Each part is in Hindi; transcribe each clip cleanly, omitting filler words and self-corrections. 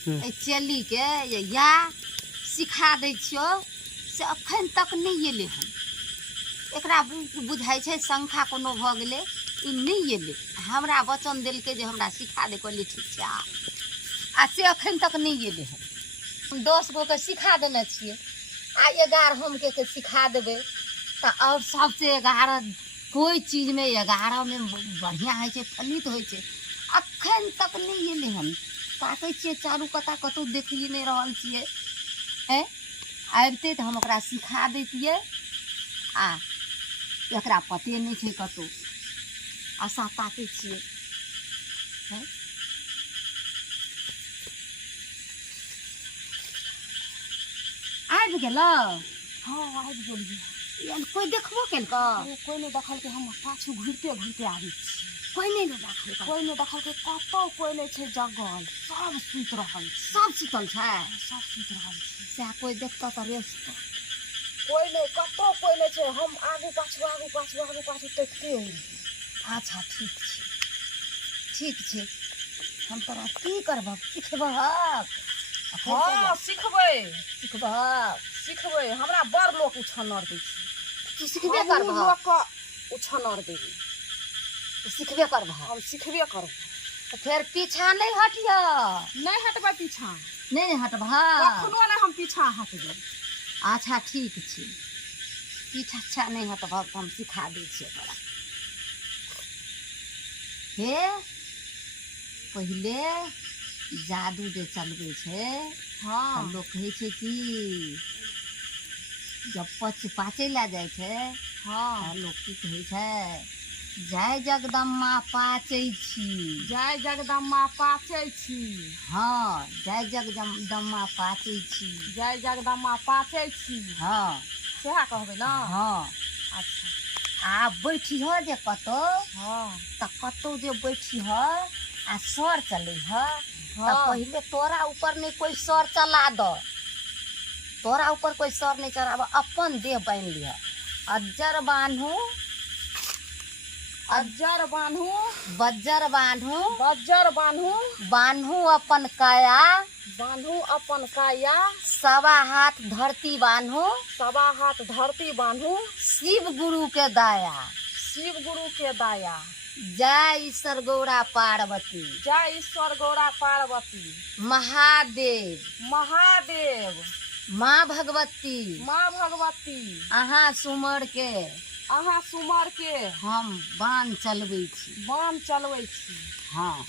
चली के या सिखा दै छियो से अखन तक नहीं एले हन। एकरा बुझाई छै संख्या कोनो भ गेलै, ई नहीं एले। हमरा वचन देलकै जे हमरा सिखा दे, कहलिए ठीक छै आ से अखन तक नहीं एले हन। हम 10 गो के सिखा देने छियै आ 11 के सिखा देबै तऽ और सबसे 11 कोई चीज में 11 में बढ़िया है छै, फलित होइ छै। अखन तक नहीं एले हन। ताकै छियै चारू कता कतौ देखिए नहीं रहल छियै है। आबिते तऽ हम ओकरा सिखा दैतियै आ एकरा पते नहीं छै कतौ। आशा ताकै छियै है। आबि गेलौ? हाँ आबि गेलियै। कोई देखबो केलक? कोई नहीं देखलकै, हम पाछू घुरते घुरते आबै छी। कोई नहीं देखलकै? कोई नहीं देखलकै, कतौ कोई नहीं छै जगल, सब सुति रहल छै। सब सुतल छै? सब सुति रहल छै। सएह कोई देखतऽ तऽ रेस्ट। कोई नहीं, कतौ कोई नहीं छै। हम आगू पाछू देखते रही। अच्छा ठीक छै, ठीक छै। हम तोरा की करबह? सिखबह? हाँ सिखबै सिखबह? सिखबै। हमरा बड़ लोक उछन्नर दै छै। तू सिखबे करबह? लोक के उछन्नर देबै। सिखबे करबह? हम सिखबे करब। तो फिर पीछा नहीं हटिया। नहीं हटबै पीछा। नहीं हटबह? कखनो नहीं हम पीछा हटबै। अच्छा ठीक छै, पीछा नहीं हटबह तो हम सिखा दै छियै तोरा। हे पहिले जादू जे चलबै छै, हाँ लोग कहै छै कि जब पाचै ला जाइ छै हाँ लोग की कहै छै, जय जगदम्बा पाचै छी। जय जगदम्बा पाचै छी। हाँ जय जगदम्बा पाचै छी। जय जगदम्बा पाचै छी। हाँ सएह कहबै ना? हाँ। अच्छा आ बैठिह जे कतौ हाँ तऽ कतौ जे बैठिह आ सर चलै ह तऽ हाँ पहिले तोरा ऊपर नहीं कोई सर चला दो। तोरा ऊपर कोई सर नहीं चढ़ाब, अपन देह बांध लिह। अज्जर बांधू, अज्जर बांधू, बज्जर बांधू, बज्जर बांधू, बांधू अपन काया, बांधू अपन काया, सवा हाथ धरती बांधू, सवा हाथ धरती बांधू, शिव गुरु के दाया। शिव गुरु के दाया। जय ईश्वर गौरा पार्वती, जय ईश्वर गौरा पार्वती, महादेव, महादेव, माँ भगवती, माँ भगवती, अहाँ सुमर के अहाँ सुमर के हम बाण चलबै छी। बाण चलबै छी। हाँ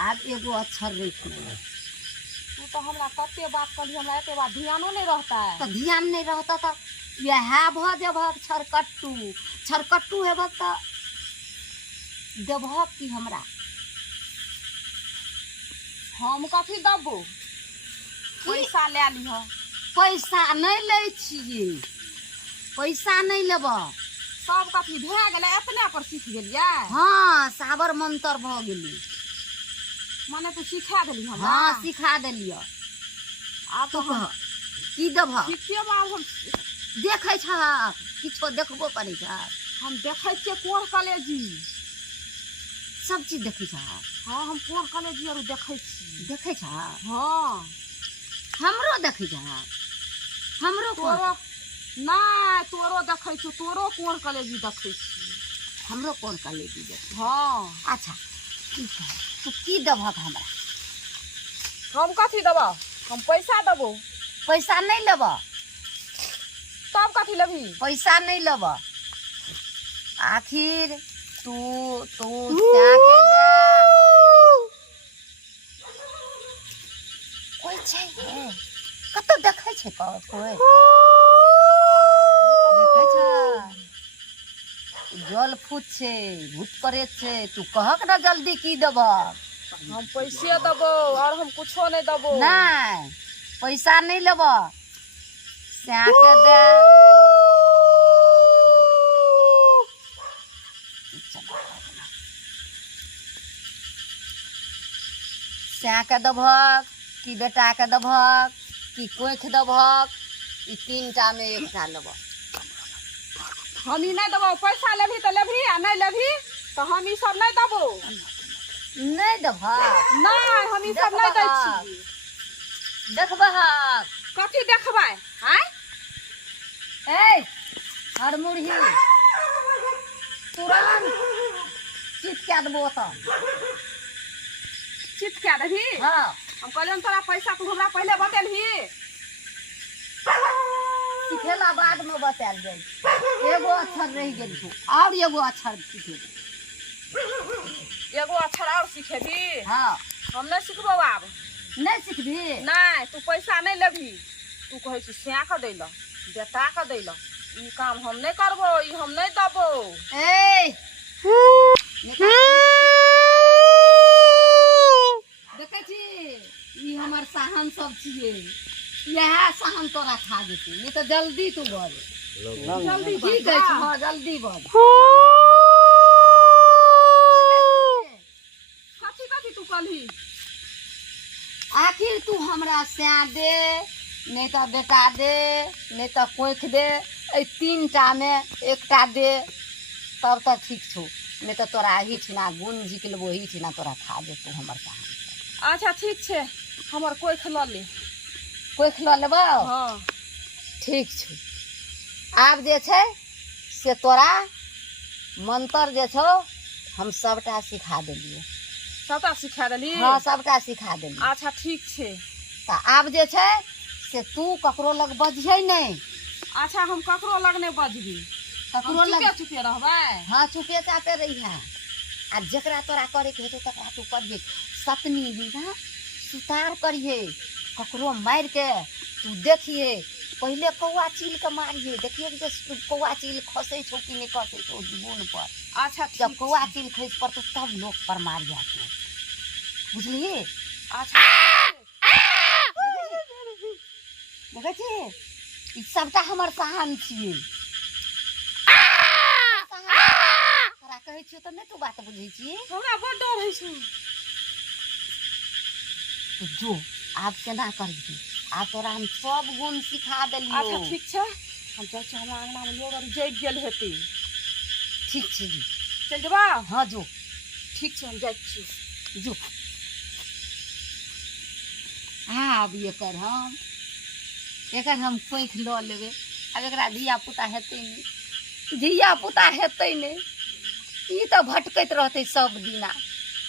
आब एगो अक्षर रखि ले। तू तो हमरा कते बात कहली, हमरा एते बात ध्यानो नहीं रहता है। तो ध्यान नहीं रहता तो यह भ देभक छरकट्टू। छरकट्टू हेबक तो देभक की हमरा? हम कथी दबो? पैसा ले लिह। पैसा नहीं ले छिए, पैसा नहीं लेब। सब कथी भए गेलै, अपने पर सीख गेलियै? हाँ साबर मंत्र भ गेली। माने तू सिखा देली हमरा? हाँ सिखा देलिय। आ तो कह की देभक? सिखिए बाब। हम देखे छ किछो देखबो करे छ? हम देखै छियै कोढ़ कलेजी, सब चीज देखै छ? हाँ हम कोढ़ कलेजी आर देखै छी। देखै छ? हाँ हमरो देखै छ? हमरो तोरो नहीं, तोरो देखै छी, तोरो कोढ़ कलेजी देखै छी। हमरो कोन कलेजी देख। हाँ अच्छा की कह तू की देभक हमरा? हम कथी देबो? हम पैसा देबो। पैसा नहीं लेब? तब कथी लेबही? पैसा नहीं लेब। आखिर तू जाके दे। कोई छै कतौ देखै छै? कोई देखै छ? जल फूट छै, भूत प्रेत छै। तू कहक ना जल्दी की देबक? हम पैसे देबो और हम कुछो नहीं देबो। नहीं पैसा नहीं लेब, जाके दे। सैह के देभक कि बेटा के देभक कि कोख देभक? ई 3टा में 1टा लेब। हम ई नहीं देबो। पैसा लेबही तो लेबही, आ नहीं लेबही तो हम ई सब नहीं देबो। नहीं देबहक नहीं हम ई सब नहीं दै छी। देखबहक कथी देखबै हैं? ए हर मुरही तुरंत चित क्या देबो तऽ चित क्या देबही? हाँ हम कहलियन तोरा पैसा तू हमरा पहले बतेलही। सिखेला बाद में बतायल जाइ छै। एगो अक्षर रह गेल छौ और एगो अक्षर सिखे। एगो अक्षर और सिखेबी? हाँ हम नहीं सिखबो आब। नहीं सिखबी? नहीं तू पैसा नहीं लेबही। तू कहै छी स्याह के दै ल बेटा के दै ल। ई काम हम नहीं करबो, ई हम नहीं देबो। ए देखै छी ई हमर साहन सब छियै। यह साहन तोरा खा जेतै नहीं तो जल्दी तू बढ़। जल्दी ठीक है हाँ जल्दी बढ़। कथी कथी तू कहली? आखिर तू हमरा स्याह दे नहीं तो बेटा दे नहीं तो कोइख दे, ए तीनटा में एकटा दे तब तक ठीक छौ। नहीं तो तोरा ही छिना गुण झिक लेबो, ही छिना तोरा खा देतौ हमर साहन। अच्छा ठीक छै हमर कोई खल ले। कोइख लऽ लेबौ? हाँ ठीक छौ। आब जे छै से तोरा मंत्र जे छौ हम सबटा सिखा देलियै। सबटा सिखा देली? हाँ सबटा सिखा देलियै। अच्छा ठीक छै। तऽ आब जे छै से तू ककरो लग बजियै नहीं। अच्छा हम ककरो लग नहीं बजबी। ककरो लग चुपे चुपे रहबै? हाँ चुपे चापे रहिहे। आ जकरा तोरा करे के हेतौ तकरा तू करिहे। सतनी बीघा सुतार करिहे, ककरो मार के तू देखिए। पहले कौआ चील के मारिए, देखिए जे कौआ चील खसे छौ कि नहीं खसे छौ बुन पर। अच्छा जब ठीक कौआ चील खस पड़तौ तब लोग पर मार जाते, बुझलिए? अच्छा देखै छी ई सबटा हमर साहन छियै। तोरा कहै छियौ तऽ नहीं तू बात बुझै छी। हमरा बड़ डर होइ छै। तो जो आब केना करबी? आब तोरा हम सब गुण सिखा देलियो। अच्छा ठीक छै हम जाइ छी। हमरा अंगना में लोग अर जैग गेल हेतै। ठीक छै जी चल जेबा? हाँ जो ठीक छै हम जाइ छी। जो आब एकर हम कोइख लऽ लेबै। आब एकरा धिया पुता हेतै नहीं, धिया पुता हेतै नहीं। ई तऽ भटकैत रहतै सब दिना,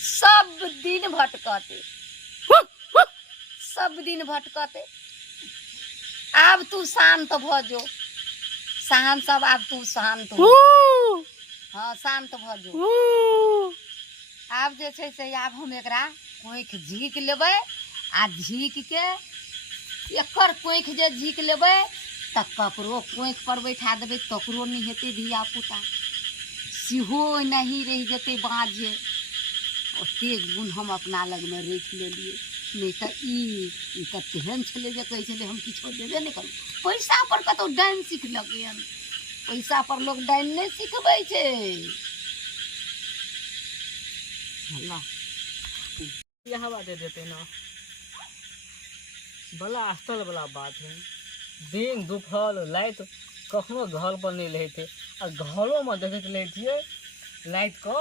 सब दिन भटकतै, सब दिन भटकतै। आब तू शांत भ जो। शांत सब आब तू शांत हो। हाँ शांत भ जो। आब जे छै से आब हम एकरा कोइख झीक लेबै। आ झीक के एकर कोइख जे झीक लेबै तऽ ककरो कोइख पर बैठा देबै, ककरो नहीं हेतै धिया पुता, सेहो नहीं रहि जेतै बाँझे। ओते गुण हम अपना लग में राखि लेलियै। नहीं तऽ ई तऽ तेहन छलै जे कहै छलै हम किछो देबे नहीं करू। पैसा पर कतौ डाइन सिखलकै हन। पैसा पर लोग डाइन नहीं सिखबै छै। यहाँ बात देते ना बड़ा आश्चर्य वाला बात है। दिन दुपहर लाइट कखनो घर पर नहीं रहे थे और घरों में देखते रहे थे लाइट को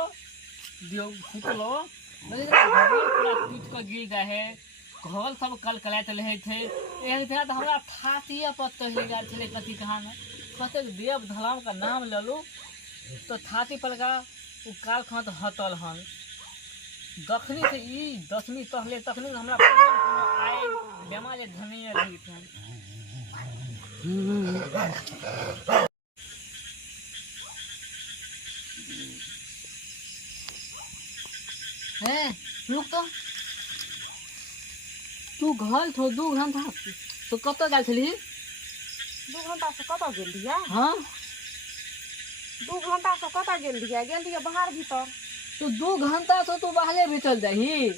दियो फूटलो घर पूरा टूट कर गिर गए है। घर सब कल कलाते रहे थे। एक दिन तो हमारा थातिया पर तहले गया चले कथी कहाना कहते देव धलाम का नाम ले लो तो थाती पर का वो काल खत हतल हन। दखनी से ई दसवीं पहले तखनी हमरा आए बेमार धनिया रही थे। रुक तू घर थो 2 घंटा तो कब तक गल छली? 2 घंटा से कतऽ गेल रहियै? हाँ 2 घंटा से कतऽ गेल रहियै बाहर भीतर। तो 2 घंटा से तू बाहरे भीतर जाही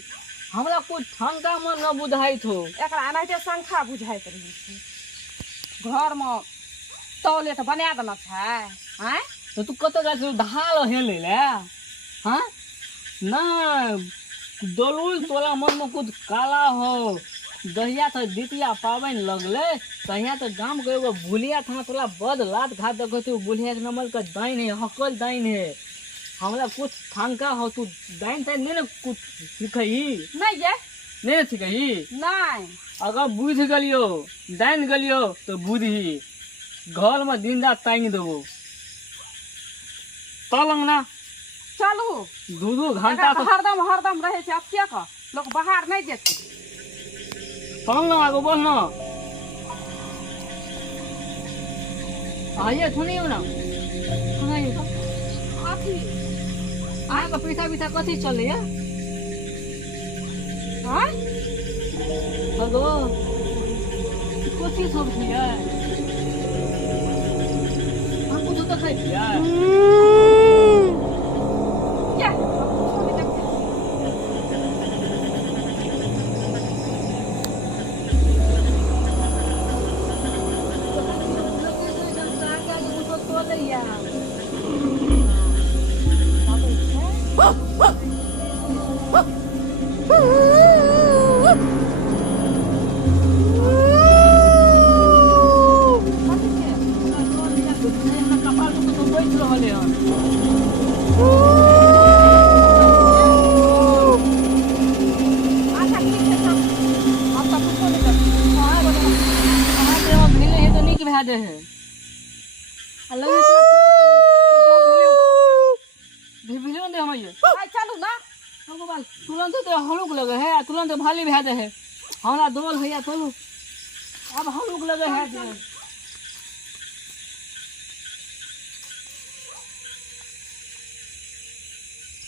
हमरा कोई ठंडा में न बुझाई थो। एकरा एनाहिते शंखा बुझाइत रहै छै। घर में टॉयलेट बना देना छै हैं? तो तू कत गल छली ढाल हेले ले? हाँ ना दलुल तोला मन में कुछ काला हो। दहिया तो द्वितीया पावन लगले तहिया तो गांव के एगो बुलिया था तोला बद लात घात देखो तू बुलिया के नंबर का दाइन है हकल दाइन है हमरा कुछ ठंका हो तू दाइन ताइन नहीं ना कुछ सिखही नहीं ये नहीं ना सिखही नहीं अगर बुझ गलियो दाइन गलियो तो बुझही घर में दिन रात टांग देबो तलंग ना चलू दू घंटा तो हरदम हरदम रहे छै अब क्या का लोग बाहर नहीं जेते चल ना आगो बोल ना आइए सुनियो ना सुनाइए अथी आगे पीछा पीछा कथी चले है हाँ हेलो कथी सब छियै हम कुछ तो खाइ छियै क्या छोड़ दे अच्छा ठीक है सब अब तक कुछ नहीं कर चलू ना तुरंत तो हलुक लगे है तुरंत भाली भे दे है हमरा दोल भैया चलू अब हलुक लगे है